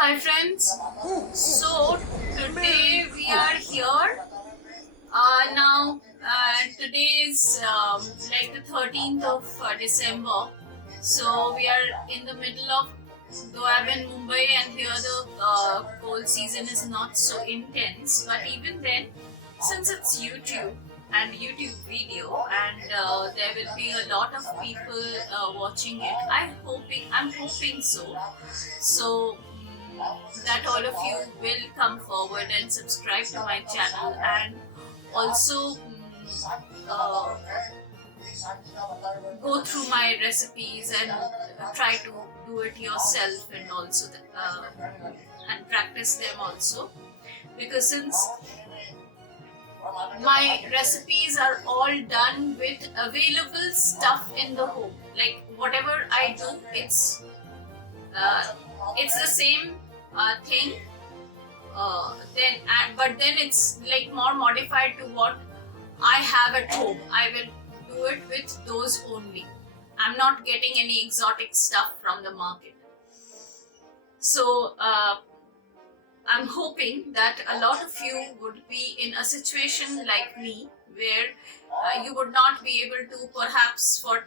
Hi friends, so today we are here. Today is like the 13th of December. So we are in the middle of, though I'm in Mumbai and here the cold season is not so intense, but even then, since it's YouTube and YouTube video and there will be a lot of people watching it, I'm hoping so. That all of you will come forward and subscribe to my channel and also go through my recipes and try to do it yourself and also and practice them also, because since my recipes are all done with available stuff in the home, like whatever I do, it's the same thing, but then it's like more modified to what I have at home. I will do it with those only. I'm not getting any exotic stuff from the market. So I'm hoping that a lot of you would be in a situation like me where you would not be able to, perhaps for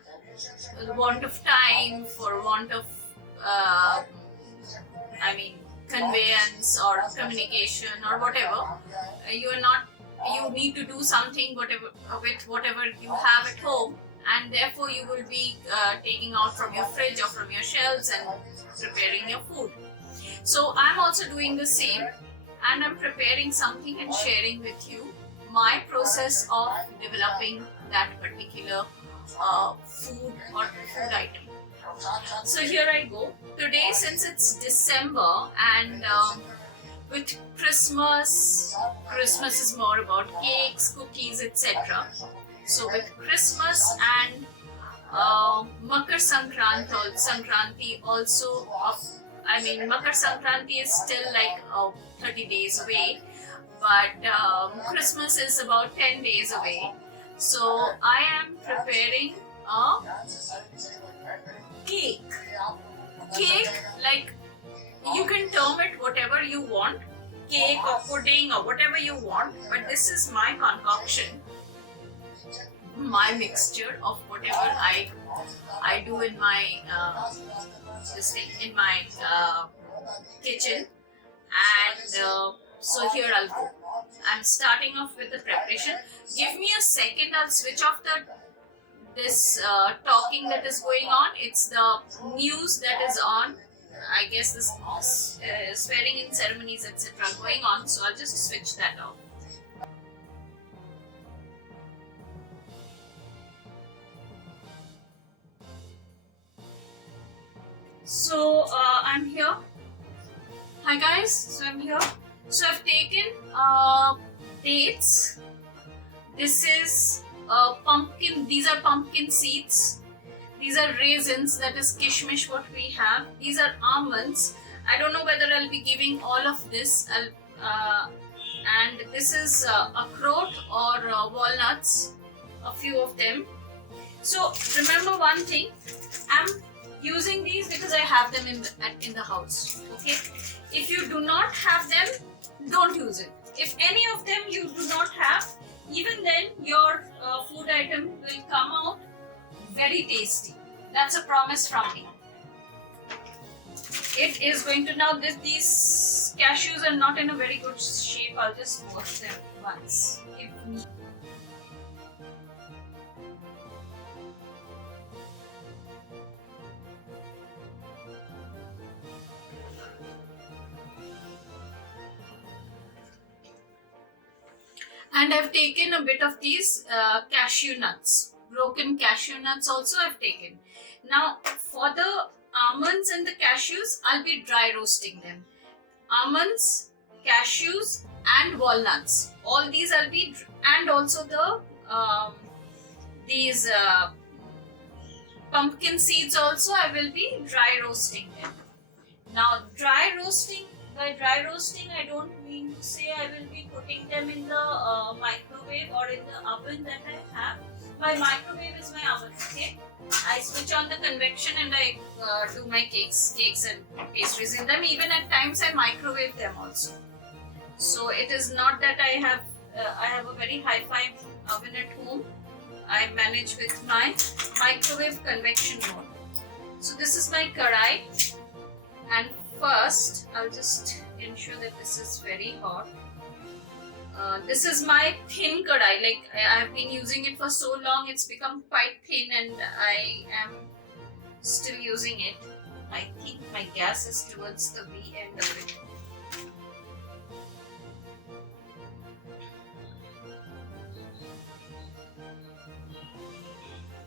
the want of time, for want of conveyance or communication or whatever, you need to do something with whatever you have at home, and therefore you will be taking out from your fridge or from your shelves and preparing your food. So I'm also doing the same, and I'm preparing something and sharing with you my process of developing that particular food or food item. So here I go. Today, since it's December and with Christmas is more about cakes, cookies, etc. So with Christmas and Makar Sankranti also, Makar Sankranti is still like 30 days away, but Christmas is about 10 days away. So I am preparing a cake, like you can term it whatever you want, cake or pudding or whatever you want, but this is my concoction, my mixture of whatever I do in my kitchen, and so here I'll go. I'm starting off with the preparation. Give me a second, I'll switch off this talking that is going on. It's the news that is on. I guess this swearing in ceremonies, etc. going on, so I'll just switch that off. So I'm here. Hi guys, so I'm here. So I've taken dates. This is pumpkin. These are pumpkin seeds. These are raisins, that is kishmish what we have. These are almonds. I don't know whether I'll be giving all of this. And this is akhroat or walnuts, a few of them. So remember one thing, I'm using these because I have them in the house. Okay, if you do not have them, don't use it. If any of them you do not have, even then your food item will come out very tasty. That's a promise from me. It is going to, now these cashews are not in a very good shape. I'll just wash them once. And I've taken a bit of these cashew nuts. Broken cashew nuts also I've taken. Now for the almonds and the cashews, I'll be dry roasting them. Almonds, cashews and walnuts, all these I'll be, and also the these pumpkin seeds also I will be dry roasting them. Now dry roasting, by dry roasting I don't mean to say I will be putting them in the microwave or in the oven that I have. My microwave is my oven, okay? I switch on the convection and I do my cakes and pastries in them. Even at times I microwave them also. So it is not that I have a very hi-fi oven at home. I manage with my microwave convection mode. So this is my karai, and first I'll just ensure that this is very hot. This is my thin kadai. Like I have been using it for so long, it's become quite thin, and I am still using it. I think my gas is towards the V end of it.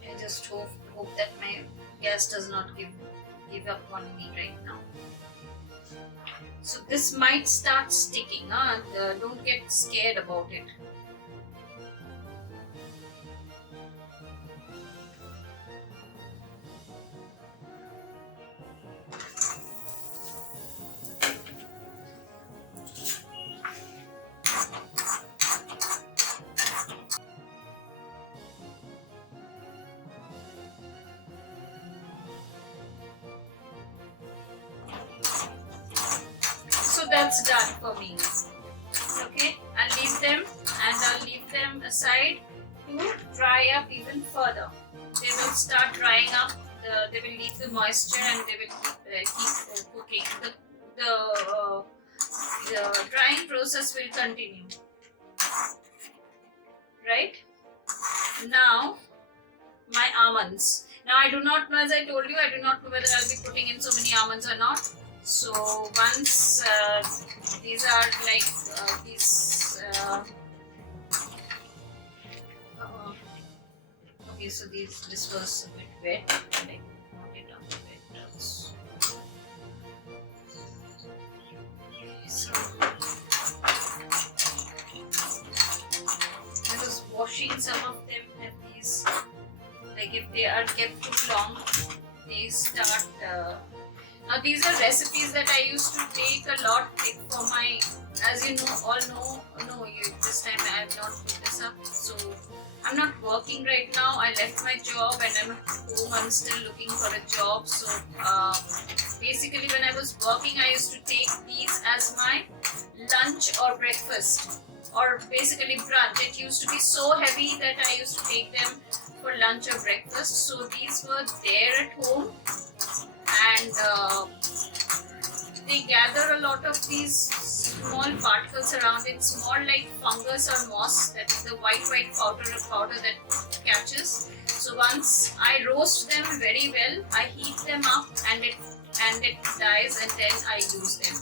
I just hope that my gas does not give up on me right now. So this might start sticking, don't get scared about it. So that's done for me. Okay, I'll leave them aside to dry up even further. They will start drying up. They will leave the moisture and they will keep cooking. The drying process will continue. Right? Now, my almonds. Now I do not know, as I told you, I do not know whether I'll be putting in so many almonds or not. So once these are like okay, so this was a bit wet, and I put it on the wet towels. So I was washing some of them, and these, like if they are kept too long, they start. Now these are recipes that I used to take a lot for my, as you know, this time I have not put this up. So I'm not working right now. I left my job and I'm at home. I'm still looking for a job. So basically when I was working, I used to take these as my lunch or breakfast, or basically brunch. It used to be so heavy that I used to take them for lunch or breakfast. So these were there at home. And they gather a lot of these small particles around. It's more like fungus or moss, that is the white powder that catches. So once I roast them very well, I heat them up and it dies, and then I use them.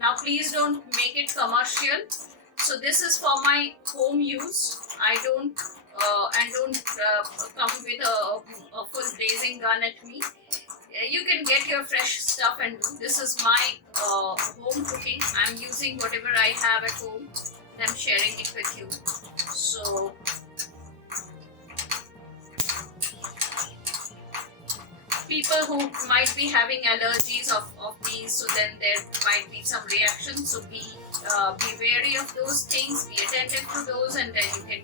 Now please don't make it commercial. So this is for my home use. I don't come with a full blazing gun at me. You can get your fresh stuff and do. This is my home cooking. I'm using whatever I have at home and I'm sharing it with you. So people who might be having allergies of these, so then there might be some reaction. So be wary of those things, be attentive to those, and then you can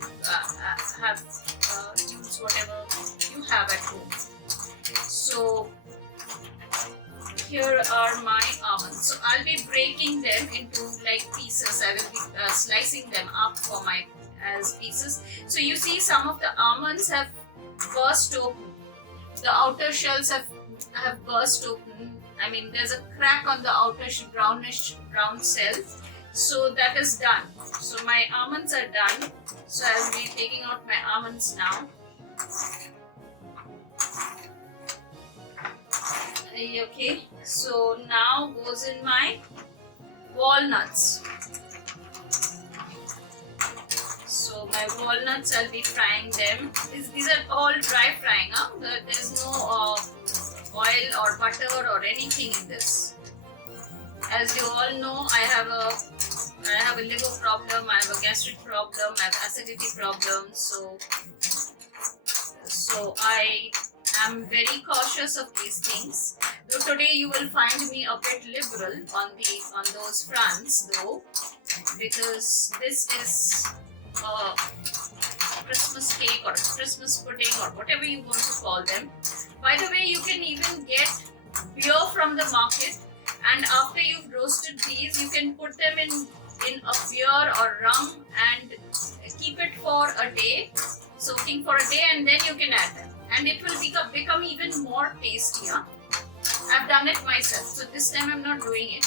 use whatever you have at home. So here are my almonds. So I'll be breaking them into like pieces. I will be slicing them up for my as pieces. So you see some of the almonds have burst open. The outer shells have burst open. I mean, there's a crack on the outer brown cell. So that is done. So my almonds are done. So I'll be taking out my almonds now. Okay, so now goes in my walnuts. So my walnuts, I'll be frying them. These are all dry frying. There's no oil or butter or anything in this. As you all know, I have a liver problem, I have a gastric problem, I have acidity problems. So I am very cautious of these things. Though today you will find me a bit liberal on those fronts, though, because this is Christmas cake or a Christmas pudding or whatever you want to call them. By the way, you can even get beer from the market, and after you've roasted these, you can put them in a beer or rum and keep it for a day, soaking for a day, and then you can add them, and it will become even more tastier. I've done it myself, so this time I'm not doing it.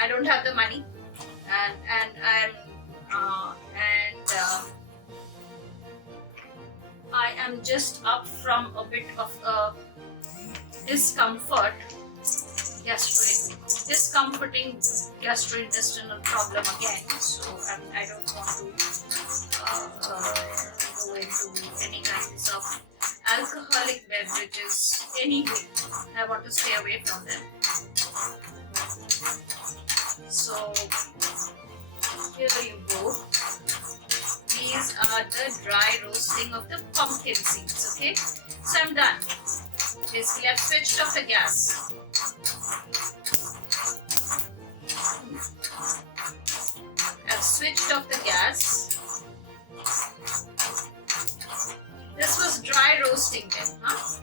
I don't have the money, and I am just up from a bit of a discomforting gastrointestinal problem again. So I don't want to go into any kinds of alcoholic beverages anyway. I want to stay away from them. So here you go. These are the dry roasting of the pumpkin seeds. Okay, so I'm done. Basically, I've switched off the gas. This was dry roasting then, huh?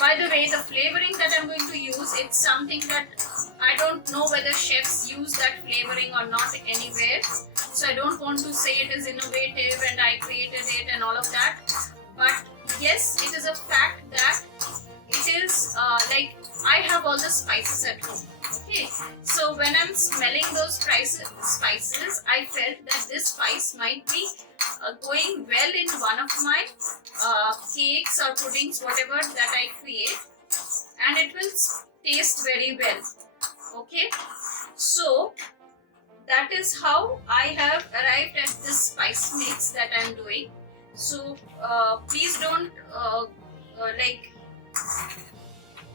By the way, the flavoring that I'm going to use, it's something that I don't know whether chefs use that flavoring or not anywhere. So I don't want to say it is innovative and I created it and all of that. But yes, it is a fact that it is like I have all the spices at home. Okay, so when I'm smelling those spices, I felt that this spice might be going well in one of my cakes or puddings, whatever that I create, and it will taste very well. Okay, so that is how I have arrived at this spice mix that I'm doing. So please don't like,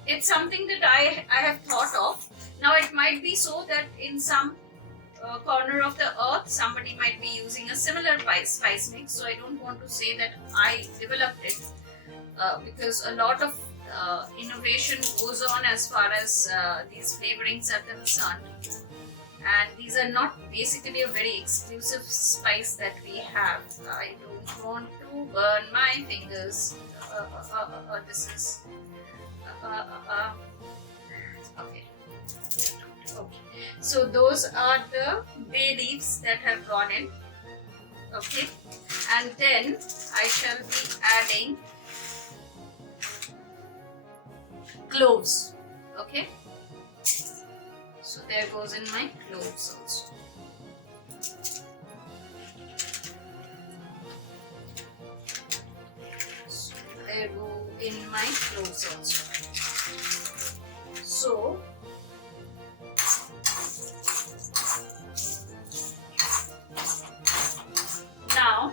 it's something that I have thought of. Now it might be so that in some corner of the earth somebody might be using a similar spice mix, so I don't want to say that I developed it because a lot of innovation goes on as far as these flavorings are concerned, and these are not basically a very exclusive spice that we have. I don't want to burn my fingers. This is okay. So those are the bay leaves that have gone in. Okay, and then I shall be adding cloves. Okay, so there goes in my cloves also. So there go in my cloves also. So now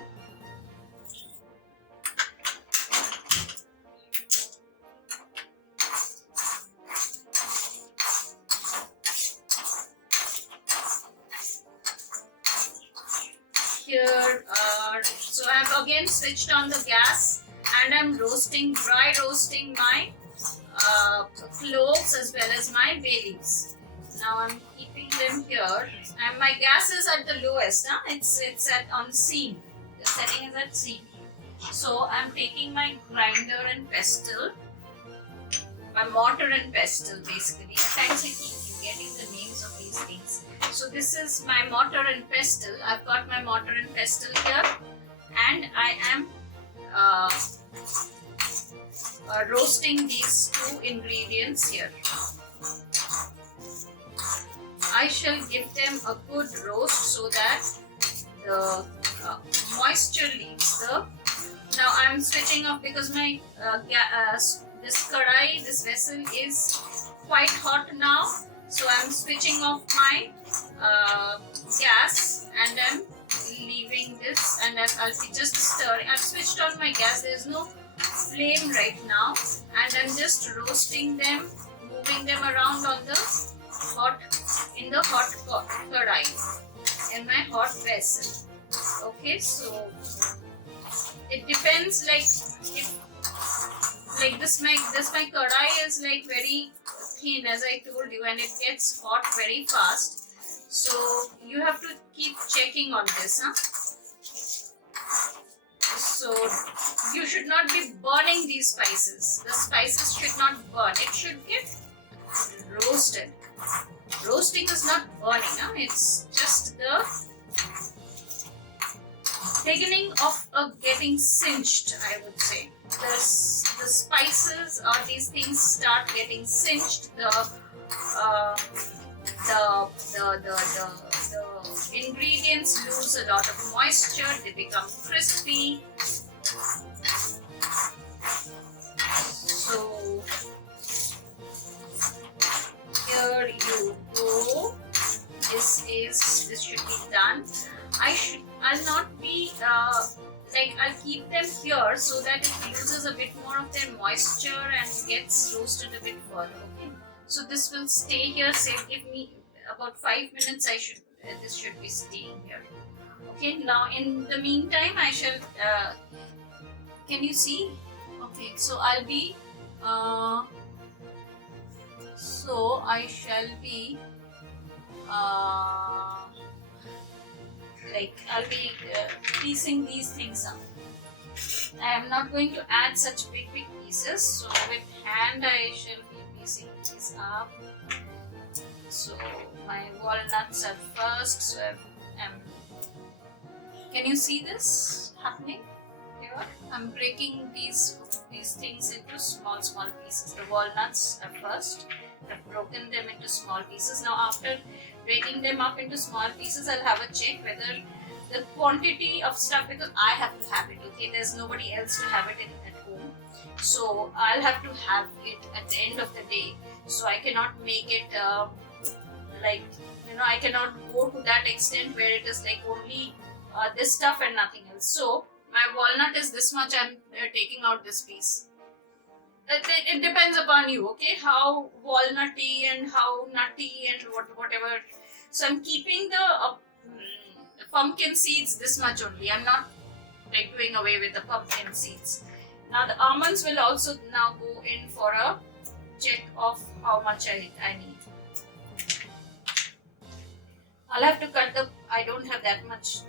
here so I have again switched on the gas and I'm dry roasting my cloves as well as my bay leaves. Now I'm keeping them here, and my gas is at the lowest. It's at on C. The setting is at C. So I'm taking my grinder and pestle, my mortar and pestle basically. Thanks, I keep getting the names of these things. So this is my mortar and pestle. I've got my mortar and pestle here, and I am roasting these two ingredients here. I shall give them a good roast so that the moisture leaves. Now I am switching off because my this kadai, this vessel is quite hot now. So I am switching off my gas and I am leaving this, and I'll be just stirring. I've switched on my gas. There is no flame right now, and I'm just roasting them, moving them around on the hot kadai in my hot vessel. Okay, so it depends, like if Like this my kadai is like very thin, as I told you, and it gets hot very fast. So you have to keep checking on this, huh? So you should not be burning these spices. The spices should not burn. It should get roasted. Roasting is not burning, huh? It's just the beginning of getting singed, I would say. The spices or these things start getting singed. The ingredients lose a lot of moisture. They become crispy. So here you go. This should be done. I'll not be I'll keep them here so that it loses a bit more of their moisture and gets roasted a bit further. Okay, so this will stay here. Say, give me about 5 minutes. This should be staying here. Okay, now in the meantime, I shall. Can you see? Okay, so I'll be. So I shall be. I'll be piecing these things up. I am not going to add such big pieces, so with hand I shall be piecing these up. So my walnuts are first. So can you see this happening here? I'm breaking these things into small pieces. The walnuts are first. I've broken them into small pieces. Now after breaking them up into small pieces, I'll have a check whether the quantity of stuff, because I have to have it, okay? There's nobody else to have it at home. So I'll have to have it at the end of the day. So I cannot make it I cannot go to that extent where it is like only this stuff and nothing else. So my walnut is this much. I'm taking out this piece. It depends upon you, okay? How walnutty and how nutty and whatever. So I'm keeping the pumpkin seeds this much only. I'm not doing away with the pumpkin seeds. Now the almonds will also now go in for a check of how much I need. I'll have to cut I don't have that much.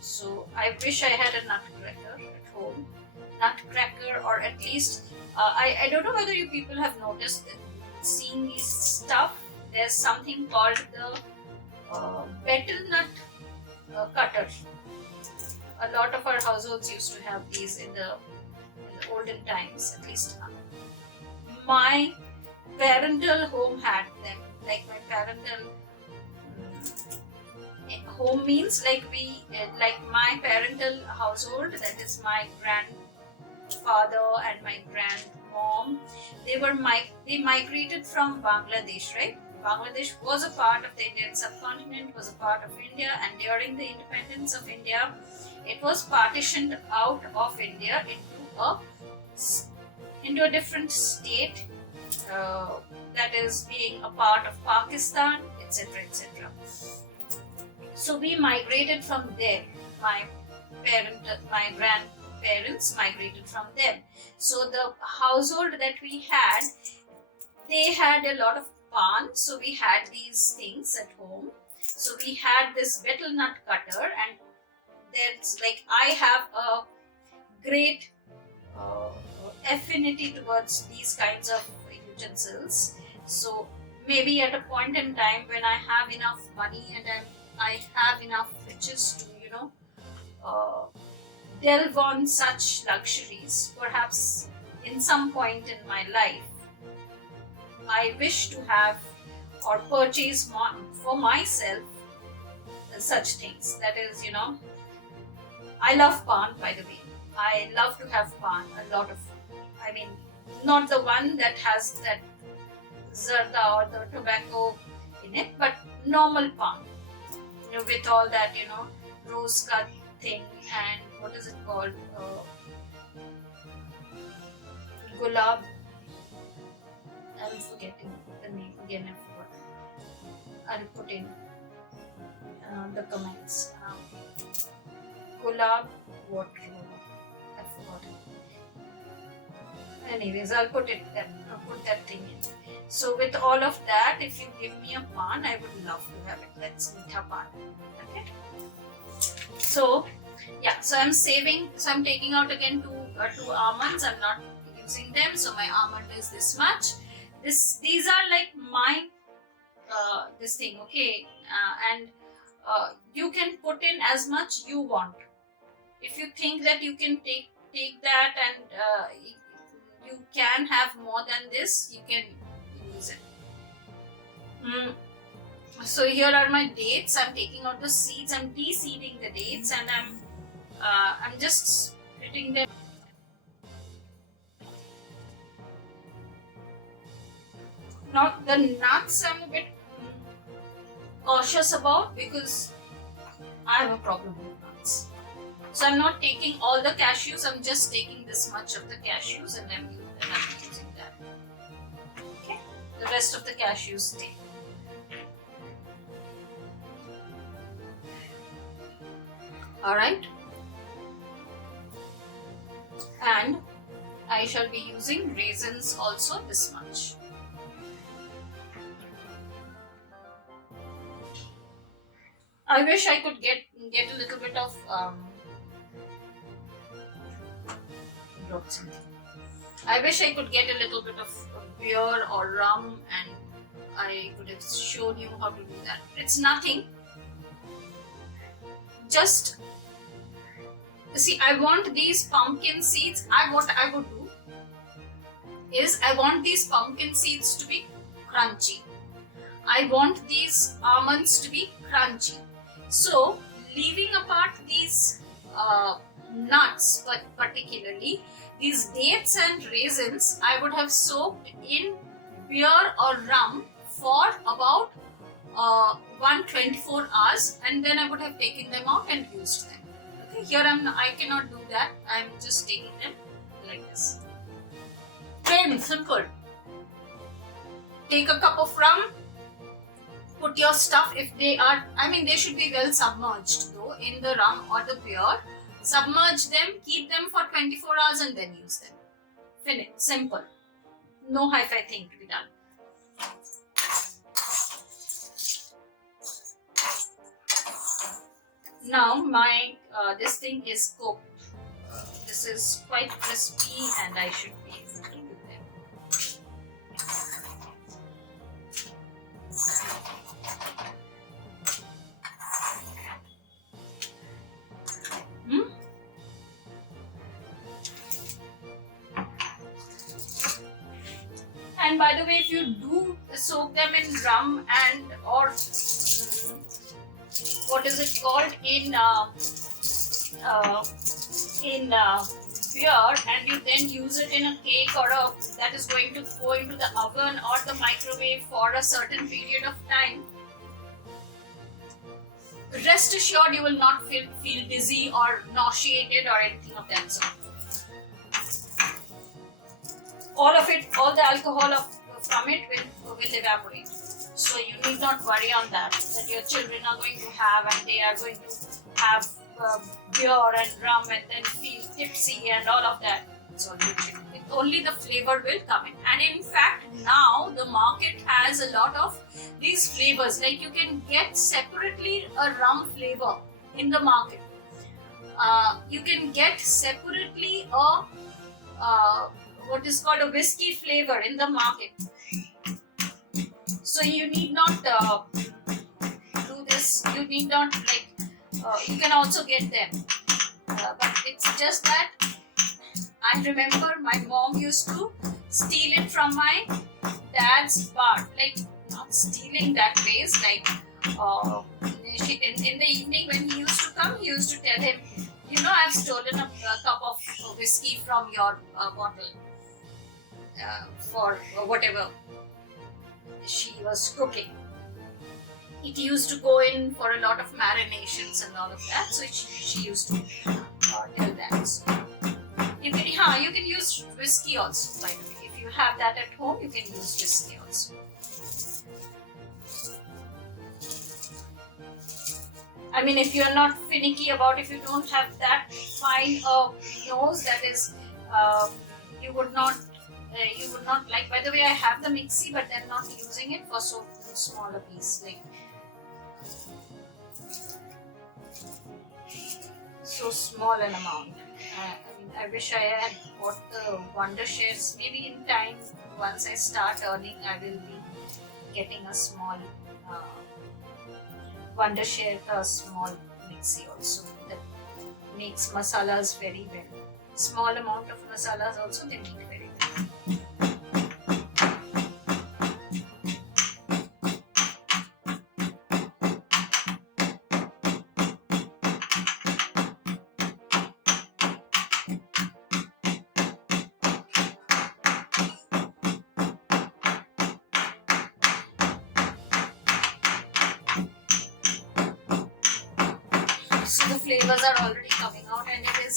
So I wish I had a nutcracker at home. Nutcracker, or at least I don't know whether you people have noticed that seeing these stuff. There's something called the betel nut cutter. A lot of our households used to have these in the olden times. At least my parental home had them. Like my parental home means like my parental household. That is my grandfather and my grandmom. They migrated from Bangladesh, right? Bangladesh was a part of the Indian subcontinent, was a part of India, and during the independence of India, it was partitioned out of India into a different state that is being a part of Pakistan, etc., etc. So we migrated from there. My grandparents migrated from them. So the household that we had, they had a lot of pan. So we had these things at home. So we had this betel nut cutter, and that's like I have a great affinity towards these kinds of utensils. So maybe at a point in time when I have enough money and I have enough riches to delve on such luxuries, perhaps in some point in my life, I wish to have or purchase for myself such things. That is, I love pan, by the way. I love to have pan, a lot of, not the one that has that zarda or the tobacco in it, but normal pan, with all that, rose cut thing, and what is it called? Gulab. I'm forgetting the name again. I forgot. I'll put in the comments. Gulab water. I forgot. Anyways, I'll put that thing in. So with all of that, if you give me a pan, I would love to have it. Let's meetha pan. Okay. So yeah, so I'm saving. So I'm taking out again two almonds. I'm not using them. So my almond is this much. These are like my this thing. Okay, and you can put in as much you want. If you think that you can take that and you can have more than this, you can use it. So here are my dates. I'm taking out the seeds. I'm de-seeding the dates, and I'm just splitting them. Now the nuts I'm a bit cautious about because I have a problem with nuts. So I'm not taking all the cashews. I'm just taking this much of the cashews, and I'm using that. Okay, the rest of the cashews stay. All right, and I shall be using raisins also this much. I wish I could get a little bit of I wish I could get a little bit of beer or rum, and I could have shown you how to do that. It's nothing. Just see, I want these pumpkin seeds. What I would do is I want these pumpkin seeds to be crunchy. I want these almonds to be crunchy. So leaving apart these nuts, but particularly these dates and raisins, I would have soaked in beer or rum for about 124 hours, and then I would have taken them out and used them. Okay, here I cannot do that. I'm just taking them like this. Plain, simple. Take a cup of rum. Put your stuff, if they are, they should be well submerged though in the rum or the beer. Submerge them, keep them for 24 hours, and then use them. Finish. Simple. No hi-fi thing to be done. Now my this thing is cooked. This is quite crispy, and I should be able to do them. And by the way, if you do soak them in rum and or what is it called in beer, and you then use it in a cake or that is going to go into the oven or the microwave for a certain period of time, rest assured you will not feel dizzy or nauseated or anything of that sort. All the alcohol from it will evaporate. So you need not worry on that your children are going to have, and they are going to have beer and rum and then feel tipsy and all of that. So only the flavor will come in. And in fact, now the market has a lot of these flavors. Like you can get separately a rum flavor in the market. You can get separately a what is called a whiskey flavor in the market. So you need not do this. You need not you can also get them. But it's just that I remember my mom used to steal it from my dad's bar. Like not stealing that ways. Like in the evening when he used to come, he used to tell him, I've stolen a cup of whiskey from your bottle for whatever she was cooking. It used to go in for a lot of marinations and all of that, so she used to tell that. So you can use whiskey also, by the way. If you have that at home, you can use whiskey also. If you're not finicky about, if you don't have that fine nose, that is, you would not you would not like. By the way, I have the mixie, but I'm not using it for so small a piece, like so small an amount. I mean, I wish I had bought the Wonder Shares. Maybe in time, once I start earning, I will be getting a small Wonder Share, a small mixie also that makes masalas very well. Small amount of masalas also they make very well. So the flavors are already coming out, and it is,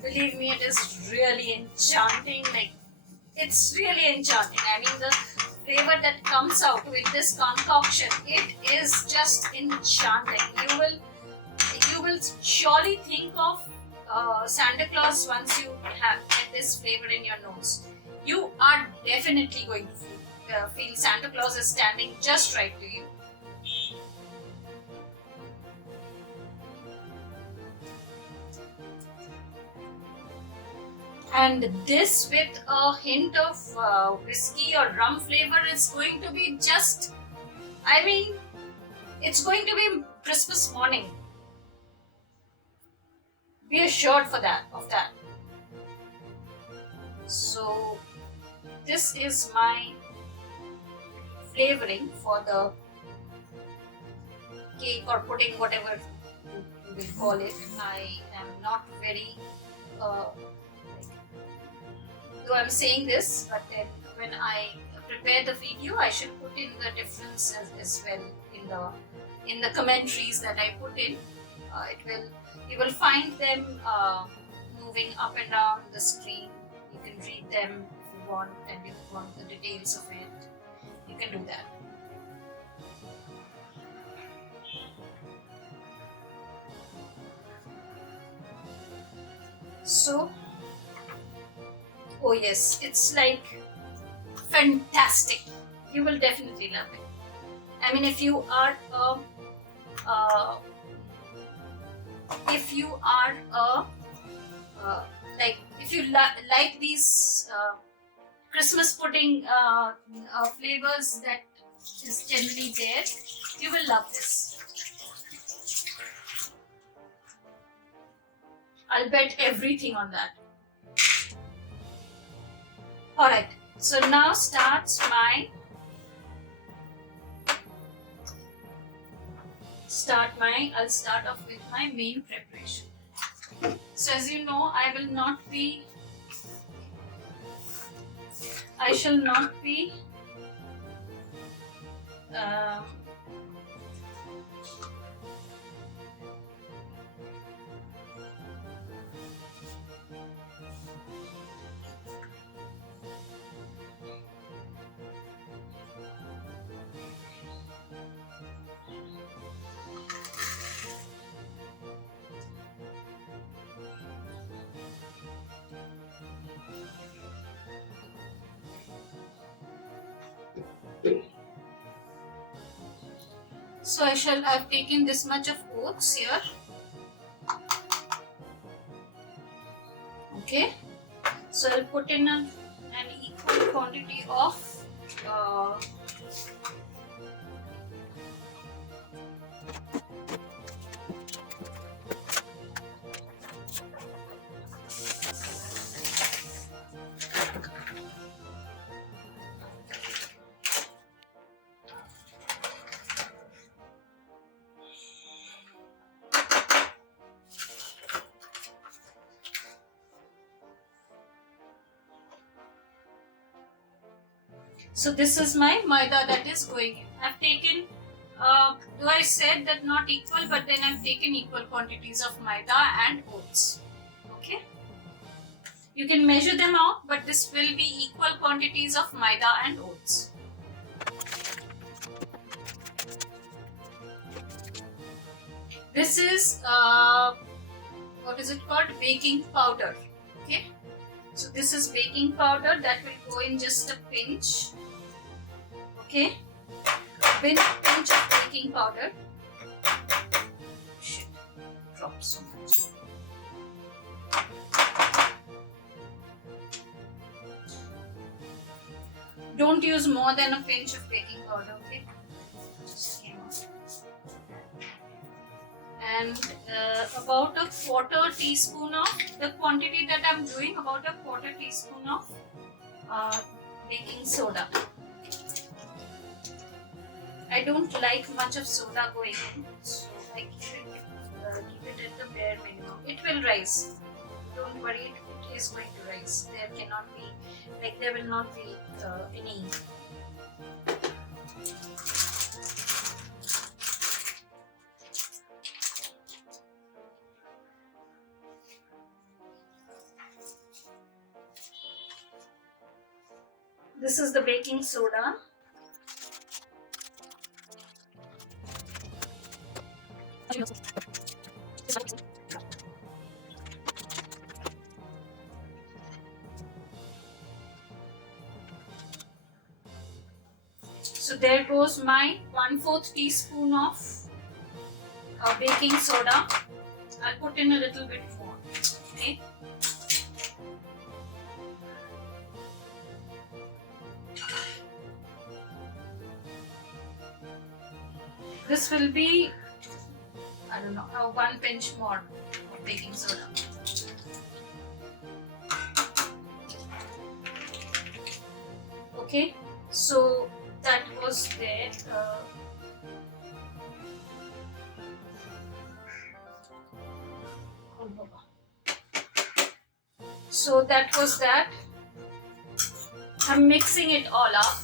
believe me, it is really enchanting. Like, it's really enchanting. I mean, the flavor that comes out with this concoction, it is just enchanting. You will surely think of Santa Claus once you have get this flavor in your nose. You are definitely going to feel Santa Claus is standing just right to you. And this with a hint of whiskey or rum flavor is going to be just, I mean, it's going to be Christmas morning. Be assured of that. So this is my flavoring for the cake or pudding, whatever you will call it. I am not very though I'm saying this, but then when I prepare the video, I should put in the difference as well in the commentaries that I put in. You will find them moving up and down the screen. You can read them if you want, and if you want the details of it, you can do that. So, oh yes, it's like fantastic. You will definitely love it. I mean, if you are like, if you like these Christmas pudding flavors that is generally there, you will love this. I'll bet everything on that. Alright, so now I'll start off with my main preparation. So as you know, I shall not be so I've taken this much of oats here. Okay, so I'll put in an equal quantity of so this is my maida that is going in. I've taken, though I said that not equal, but then I've taken equal quantities of maida and oats. Okay. You can measure them out, but this will be equal quantities of maida and oats. This is, what is it called? Baking powder. Okay. So this is baking powder that will go in just a pinch. Okay, pinch of baking powder. Shit, dropped so much. Don't use more than a pinch of baking powder, okay? Just came out. And about a quarter teaspoon of the quantity that I'm doing, about a quarter teaspoon of baking soda. I don't like much of soda going in, so I keep it at the bare minimum. It will rise. Don't worry, it is going to rise. There will not be any. This is the baking soda. So there goes my 1/4 teaspoon of baking soda. I'll put in a little bit more. Okay. This will be, I don't know, 1 pinch more of baking soda. Okay, so that was there. So that was that. I'm mixing it all up.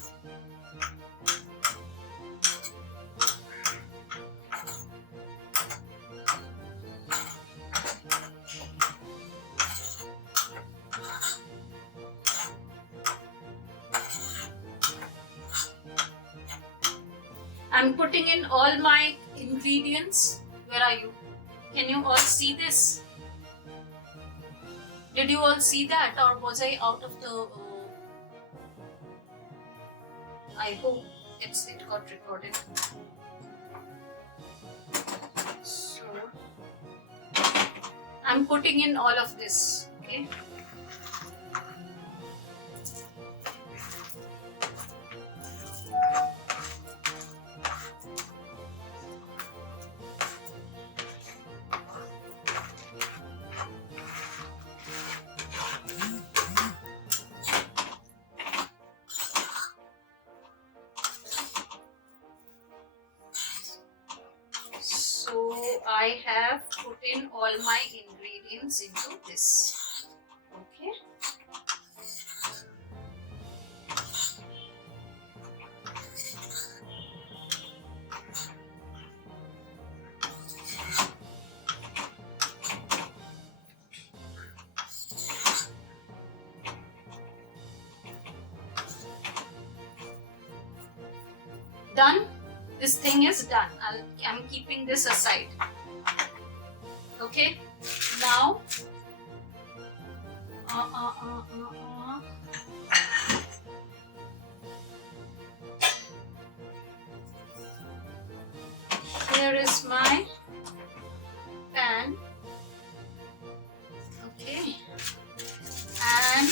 I'm putting in all my ingredients. Where are you? Can you all see this? Did you all see that, or was I out of the... I hope it got recorded. So, I'm putting in all of this, okay? So I have put in all my ingredients into this. Okay. Done. This thing is done. I'm keeping this aside. Okay. Now, here is my pan. Okay. And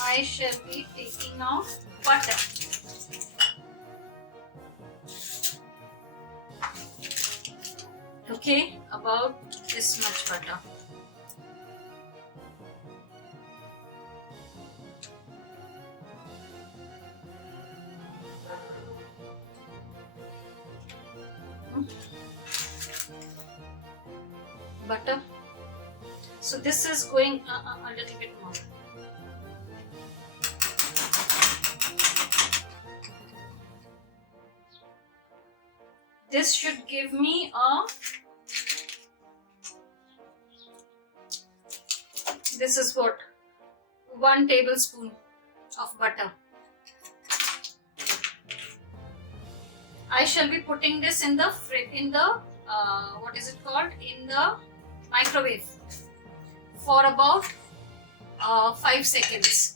I shall be taking out butter. Okay, about this much butter. Butter. So this is going a little bit more. This should give me this is what, 1 tablespoon of butter. I shall be putting this in the what is it called, in the microwave for about 5 seconds.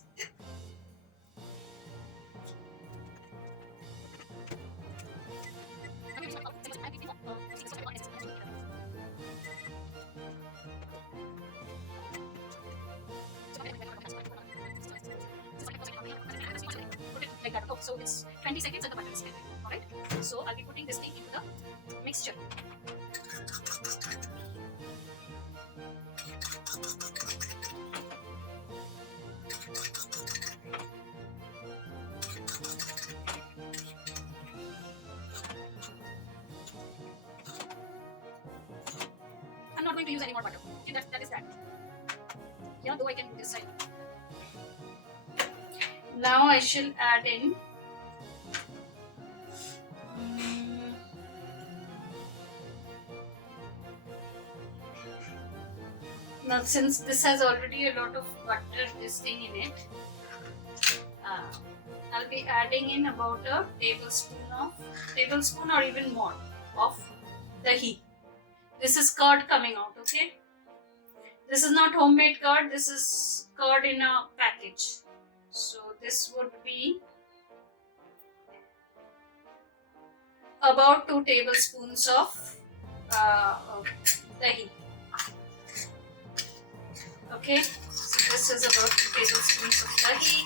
Like that. Oh, so it's 20 seconds and the butter is melted. Alright? So I'll be putting this thing into the mixture. I'm not going to use any more butter. Okay, that is that. Yeah, though I can do this side. Now I shall add in now, since this has already a lot of butter this thing in it, I'll be adding in about a tablespoon or even more of dahi. This is curd coming out, okay? This is not homemade curd, this is curd in a package. So this would be about 2 tablespoons of dahi. Okay, so this is about 2 tablespoons of dahi.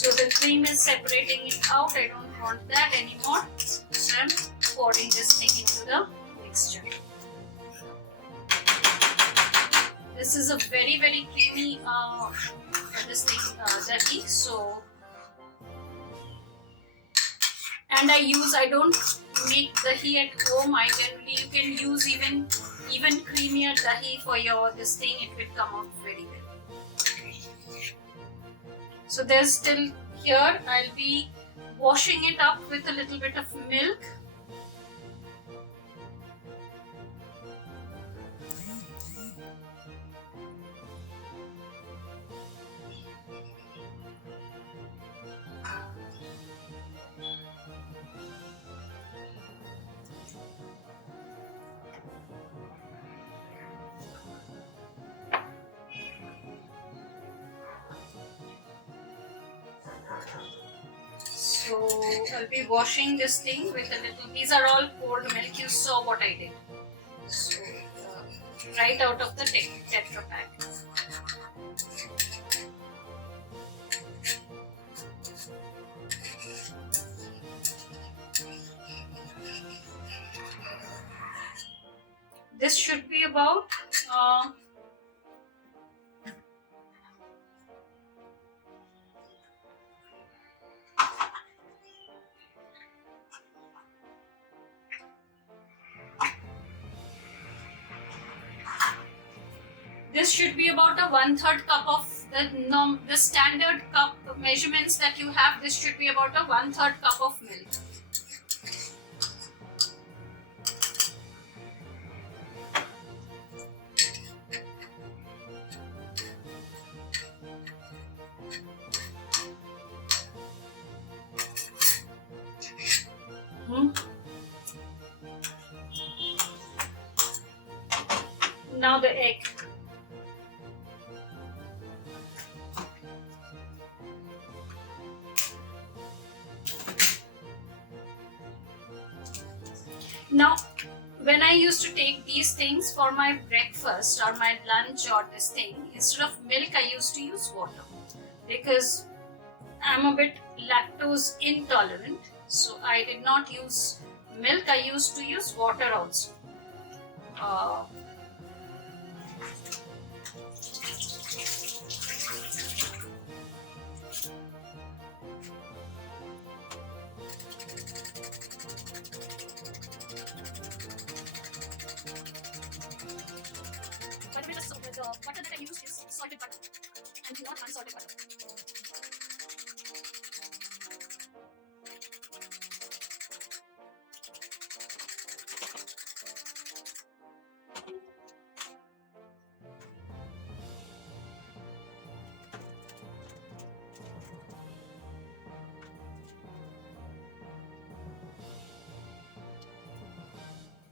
So the cream is separating it out. I don't want that anymore. So I'm pouring this thing into the mixture. This is a very creamy dahi. So, and I don't make dahi at home. You can use even creamier dahi for your this thing. It will come out very well. So there's still here, I'll be washing it up with a little bit of milk. So I'll be washing this thing with a little. These are all poured milk. You saw what I did. So right out of the Tetra pack. This should be about this should be about a 1/3 cup of the standard cup measurements that you have. This should be about a 1/3 cup of milk. Now the egg. Now, when I used to take these things for my breakfast or my lunch or this thing, instead of milk, I used to use water because I'm a bit lactose intolerant. So I did not use milk. I used to use water also. By the way, the butter that I use is salted butter and not unsalted butter.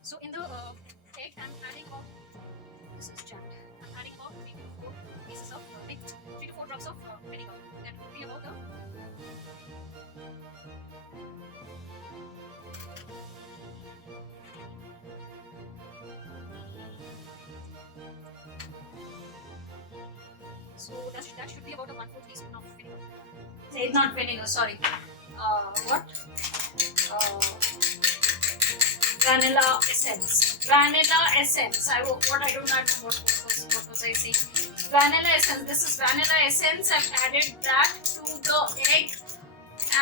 So in the egg, I'm adding about, this is jammed. I'm adding about 3 to 4 pieces of 3 to 4 drops of vinegar. That would be about the. So that should be about a 1/4 teaspoon of vinegar. It's not vinegar, sorry. What? Uh, Vanilla essence. Vanilla essence. What I do not know what was I saying. Vanilla essence. This is vanilla essence. I've added that to the egg,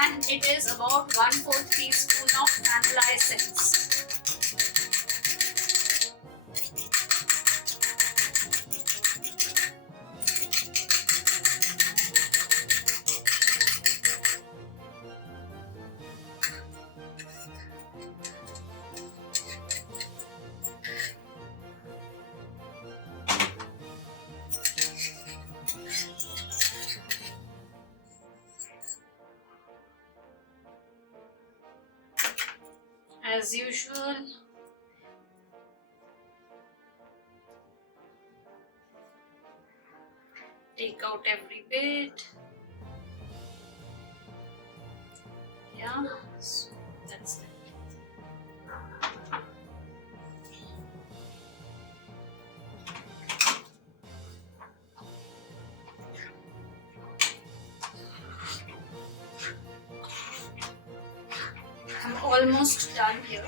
and it is about 1/4 teaspoon of vanilla essence. As usual, take out every bit. Yeah, so that's it. I'm almost done here.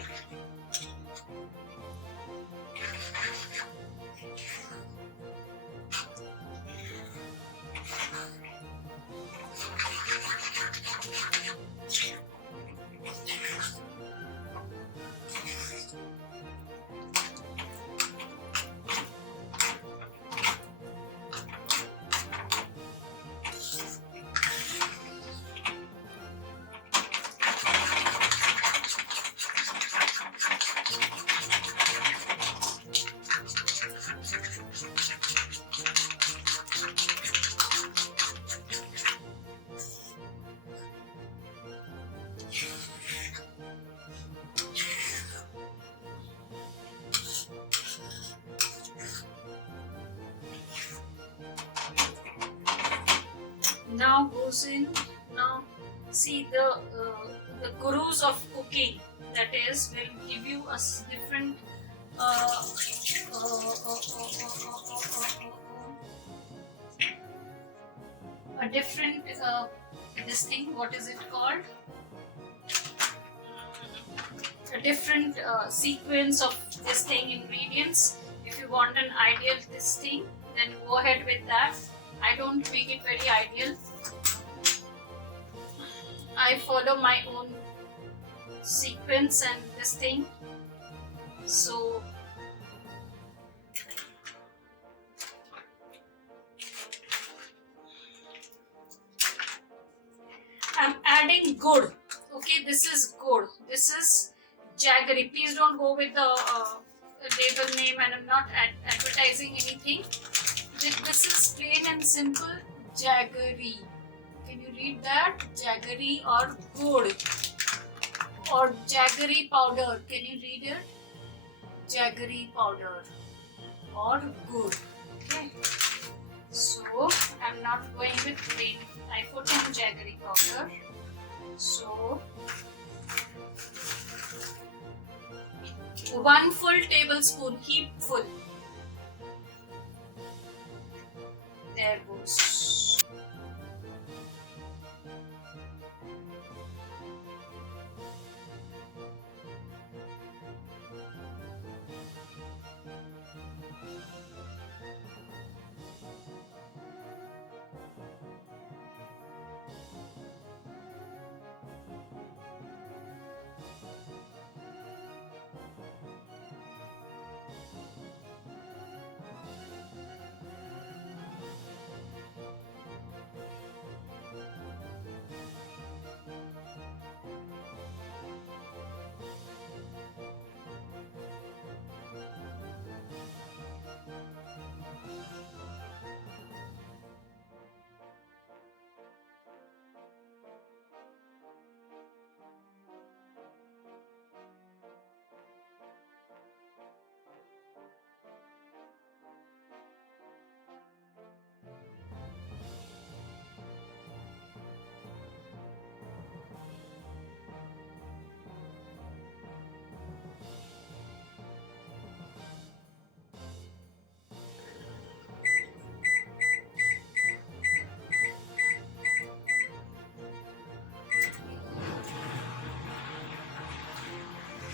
Now goes in. Now see the gurus of cooking, that is, will give you a different a different this thing. What is it called? A different sequence of this thing, ingredients. If you want an ideal this thing, then go ahead with that. I don't make it very ideal. I follow my own sequence and this thing. So I'm adding good. Okay, this is good. This is jaggery. Please don't go with the label name, and I'm not advertising anything. This is plain and simple jaggery. Can you read that? Jaggery or good or jaggery powder. Can you read it? Jaggery powder or good. Okay. So I'm not going with plain. I put in jaggery powder. So 1 full tablespoon, heap full. There goes.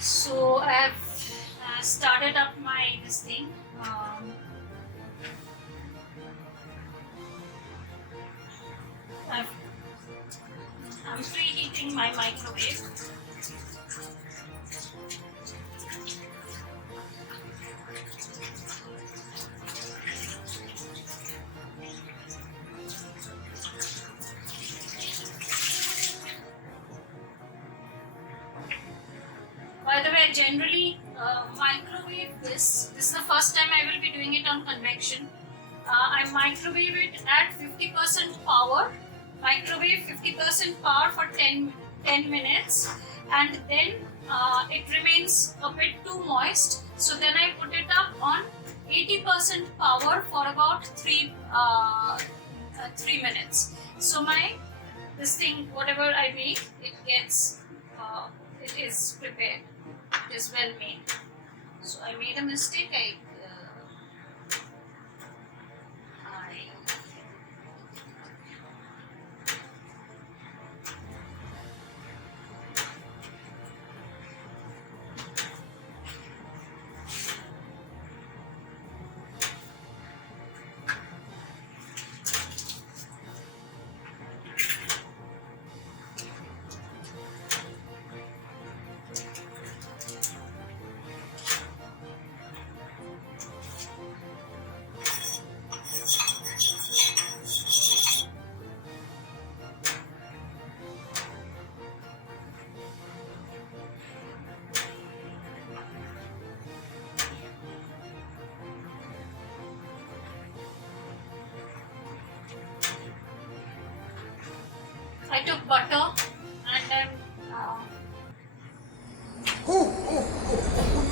So I have started up my this thing. I'm preheating my microwave. By the way, I generally microwave this. This is the first time I will be doing it on convection. I microwave it at 50% power. Microwave 50% power for 10 minutes, and then it remains a bit too moist. So then I put it up on 80% power for about 3 minutes. So this thing, whatever I make, it gets it is prepared. It is well made. So I made a mistake. I took butter and then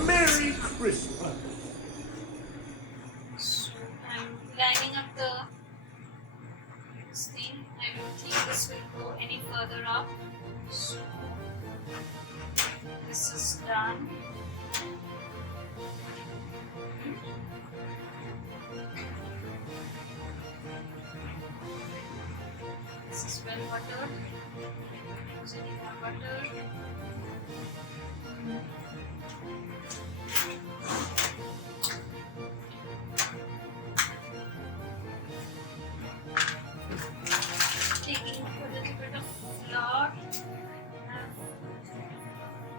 Merry Christmas! so I'm lining up this thing. I don't think this will go any further up. So this is done. This is well buttered. Use any more butter. Taking a little bit of flour.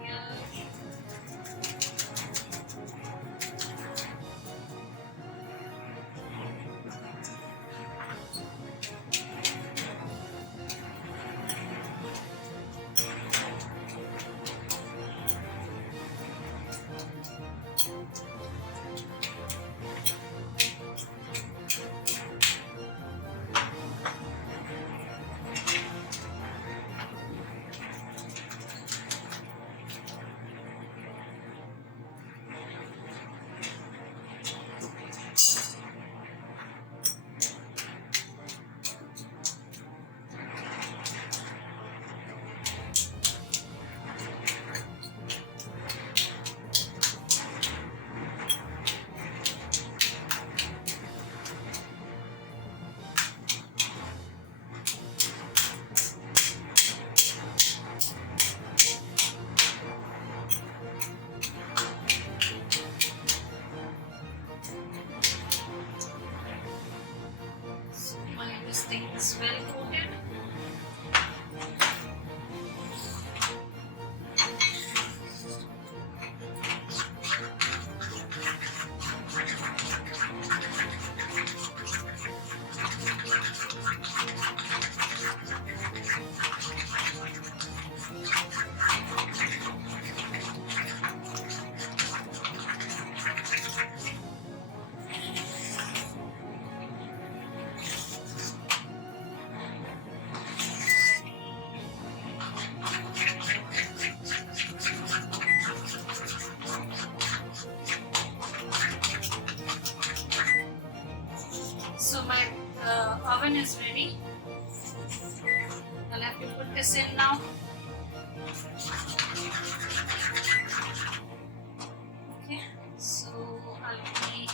Here. This thing is well coated. So my oven is ready. I'll have to put this in now. Okay, so I'll be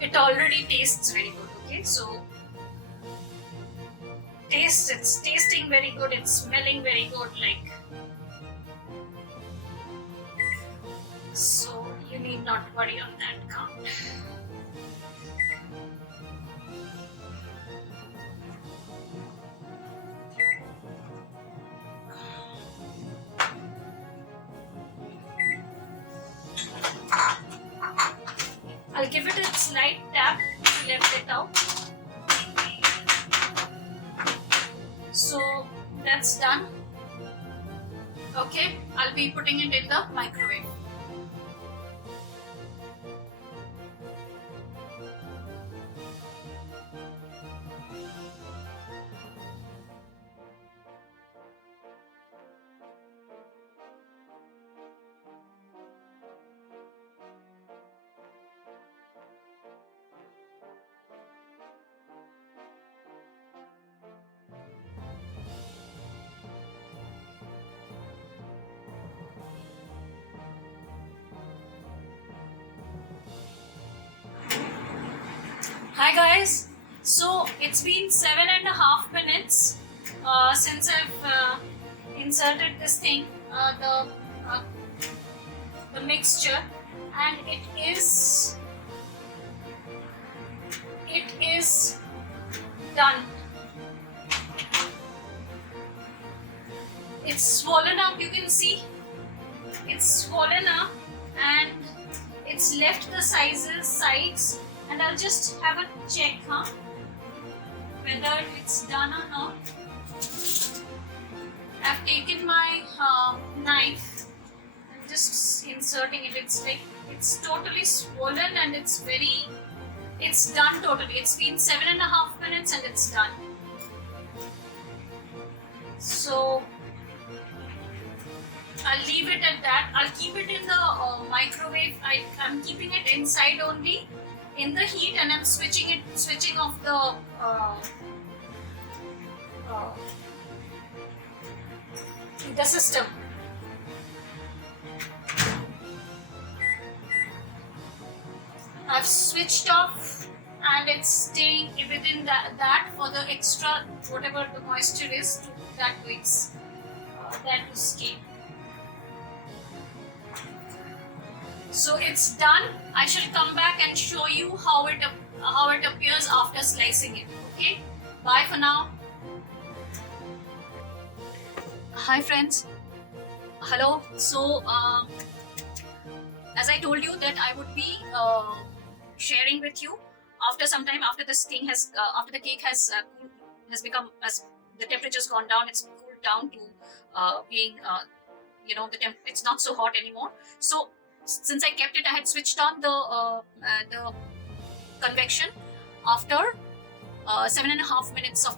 it already tastes very good. Okay, so it's tasting very good, it's smelling very good, like, so you need not worry on that count. I'll give it a slight tap to lift it out. So that's done. Okay, I'll be putting it in the microwave. Hi guys, so it's been 7.5 minutes since I've inserted this thing, the mixture, and it is done. It's swollen out, you can see. It's swollen up and it's left the sides, and I'll just have a check, whether it's done or not. I've taken my knife and just inserting it. It's totally swollen and it's done totally. It's been 7.5 minutes and it's done. So I'll leave it at that. I'll keep it in the microwave. I'm keeping it inside only, in the heat, and I'm switching off the system. I've switched off and it's staying within that for the extra, whatever the moisture is, that to escape. So it's done. I shall come back and show you how it appears after slicing it. Okay, bye for now. Hi friends, hello. So as I told you that I would be sharing with you after some time, after this thing has after the cake has become, as the temperature's gone down, it's cooled down to being it's not so hot anymore. So since I kept it, I had switched on the convection after 7.5 minutes of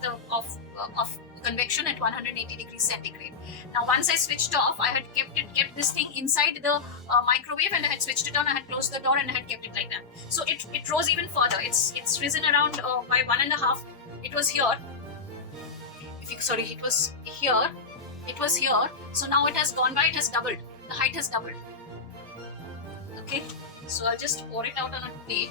convection at 180 degrees centigrade. Now once I switched off, I had kept this thing inside the microwave, and I had switched it on. I had closed the door and I had kept it like that. So it rose even further. It's risen around by 1.5. It was here. It was here. It was here. So now it has gone by. It has doubled. The height has doubled. Okay. So I'll just pour it out on a plate.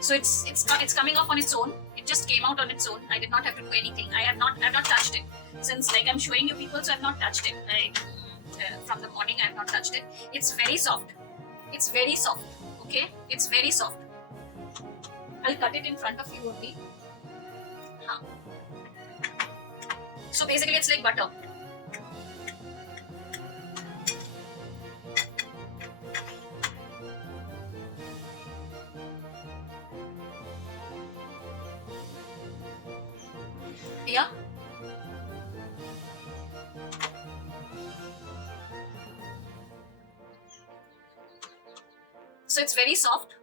So it's coming off on its own. It just came out on its own. I did not have to do anything. I have not touched it, since I'm showing you people. So I've not touched it. From the morning I have not touched it. It's very soft. It's very soft. Okay, it's very soft. I'll cut it in front of you only. So basically, it's like butter. Yeah. So it's very soft.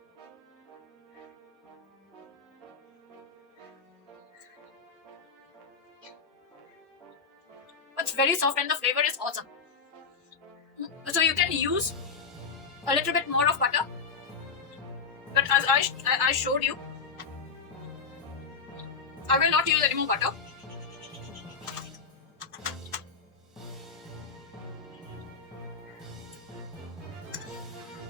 It's very soft and the flavor is awesome. So you can use a little bit more of butter, but as I showed you, I will not use any more butter.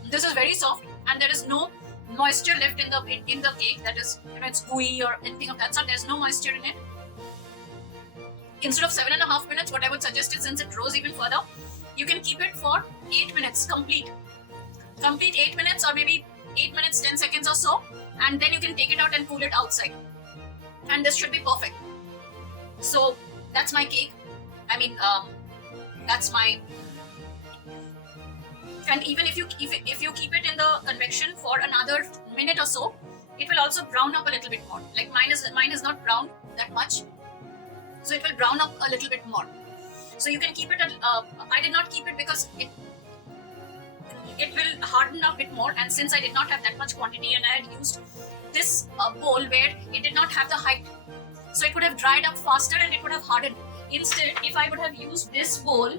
This is very soft and there is no moisture left in the cake. That is, it's gooey or anything of that sort. There's no moisture in it. Instead of 7.5 minutes, what I would suggest is, since it rose even further, you can keep it for 8 minutes complete 8 minutes, or maybe 8 minutes 10 seconds or so, and then you can take it out and cool it outside, and this should be perfect. So that's my cake. I mean, that's my. And even if you keep it in the convection for another minute or so, it will also brown up a little bit more. Like mine is not brown that much, so it will brown up a little bit more. So you can keep it at. I did not keep it because it will harden a bit more, and since I did not have that much quantity and I had used this bowl where it did not have the height, so it would have dried up faster and it would have hardened. Instead, if I would have used this bowl,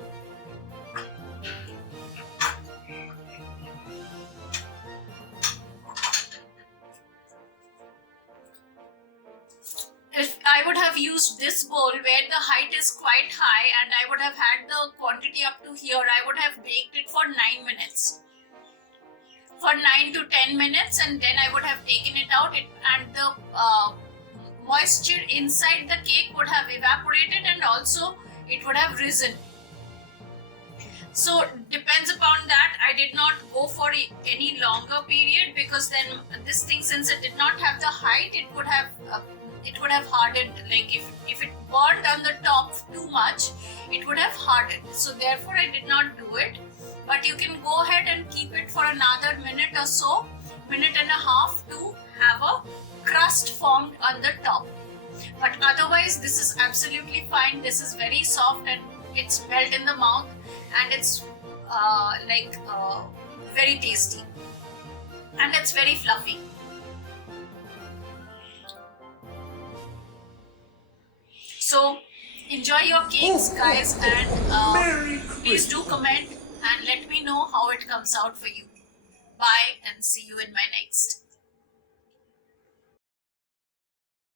if I would have used this bowl where the height is quite high and I would have had the quantity up to here, I would have baked it for 9 minutes. For 9 to 10 minutes, and then I would have taken it out, and the moisture inside the cake would have evaporated and also it would have risen. So depends upon that. I did not go for any longer period, because then this thing, since it did not have the height, it would have hardened. Like if it burned on the top too much, it would have hardened. So therefore I did not do it. But you can go ahead and keep it for another minute or so, minute and a half, to have a crust formed on the top. But otherwise this is absolutely fine. This is very soft and it's melt in the mouth, and it's very tasty, and it's very fluffy. So enjoy your cakes, guys, and please do comment and let me know how it comes out for you. Bye, and see you in my next.